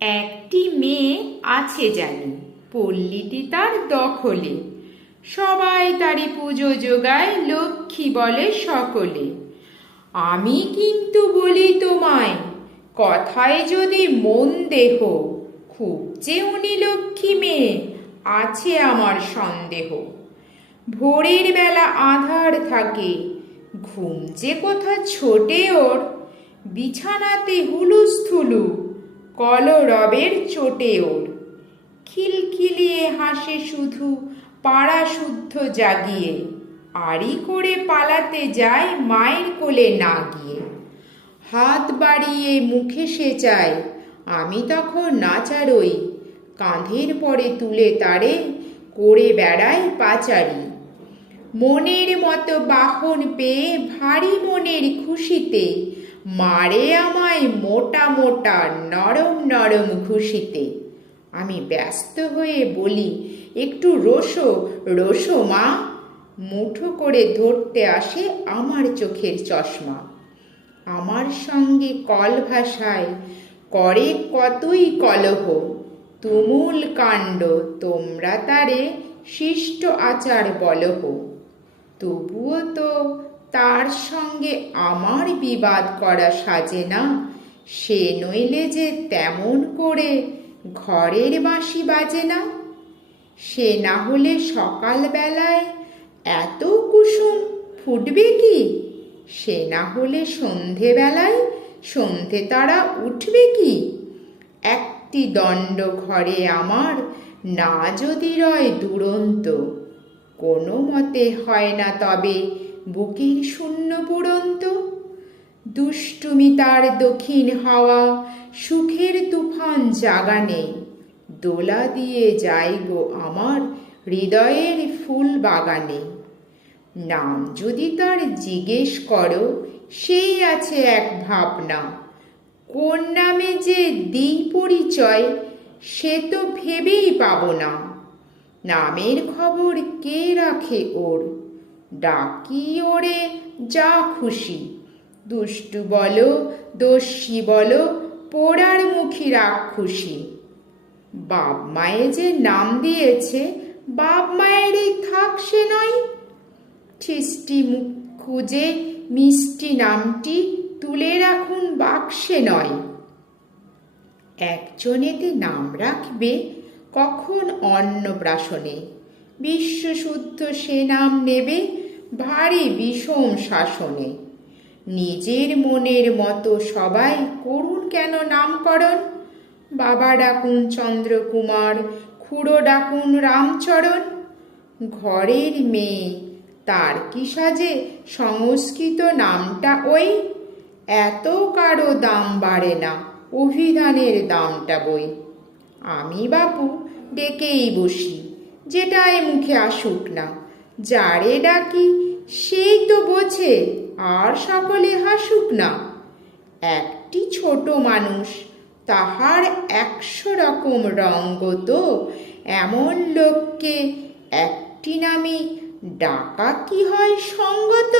একটি মেয়ে আছে জানি, পল্লীটি তার দখলে। সবাই তারই পুজো জোগায়, লক্ষ্মী বলে সকলে। আমি কিন্তু বলি তোমায়, কথায় যদি মন দেহ, খুব যে উনি লক্ষ্মী মেয়ে আছে আমার সন্দেহ। ভোরের বেলা আঁধার থাকে, ঘুম যে কোথা ছোটে ওর, বিছানাতে হুলুস্থুলু, কলরবের চোটে ওর। খিলখিলিয়ে হাসে শুধু পাড়া শুদ্ধ জাগিয়ে, আড়ি করে পালাতে যায় মায়ের কোলে না গিয়ে। হাত বাড়িয়ে মুখে সে চায়, আমি তখন নাচারই, কাঁধের পরে তুলে তারে করে বেড়াই পাচারি। মনের মতো বাহন পেয়ে ভারী মনের খুশিতে, মারে আমায় মোটা মোটা নরম নরম ঘুষিতে। আমি ব্যস্ত হয়ে বলি, একটু রোসো রোসো মা। মুঠো করে ধরতে আসে আমার চোখের চশমা। আমার সঙ্গে কল ভাষায় করে কতই কলহ, তুমুল কাণ্ড তোমরা তারে শিষ্ট আচার বলহ। তবুও তো তার সঙ্গে আমার বিবাদ করা সাজে না, সে নইলে যে তেমন করে ঘরের বাঁশি বাজে না। সে না হলে সকালবেলায় এত কুসুম ফুটবে কি, সে না হলে সন্ধেবেলায় সন্ধে তারা উঠবে কি। একটি দণ্ড ঘরে আমার না যদি রয় দুরন্ত, কোনো মতে হয় না তবে বুকের শূন্য পুরন্ত। দুষ্টুমি তার দক্ষিণ হাওয়া সুখের তুফান জাগানে, দোলা দিয়ে যায় গো আমার হৃদয়ের ফুল বাগানে। নাম যদি তার জিজ্ঞেস করো, সেই আছে এক ভাবনা, কোন নামে যে দিই পরিচয় সে তো ভেবেই পাব না। নামের খবর কে রাখে ওর, ডাকি ওরে যা খুশি। দুষ্টু বলো দস্যি বলো, পোড়ার মুখী রাক্ষুসী। বাপ মায়ে যে নাম দিয়েছে, বাপ মায়েরই থাক সে নয়। ছিষ্টি মুখ খুঁজে মিষ্টি নামটি তুলে রাখুন বাক্সে নয়। একজনেতে নাম রাখবে কখন অন্নপ্রাশনে, বিশ্বশুদ্ধ সে নাম নেবে ভারী বিষম শাসনে। নিজের মনের মতো সবাই করুন কেন নামকরণ, বাবা ডাকুন চন্দ্রকুমার, খুড়ো ডাকুন রামচরণ। ঘরের মেয়ে তার কি সাজে সংস্কৃত নামটা ওই, এত কারো দাম বাড়ে না অভিধানের দামটা বই। আমি বাপু ডেকেই বসি, যেটাই মুখে আসুক না, যারে ডাকি সেই তো বোঝে আর সকলে হাসুক না। একটি ছোট মানুষ, তাহার 100 রকম রঙ্গ তো, এমন লোককে একটি নামে ডাকা কি হয় সঙ্গত।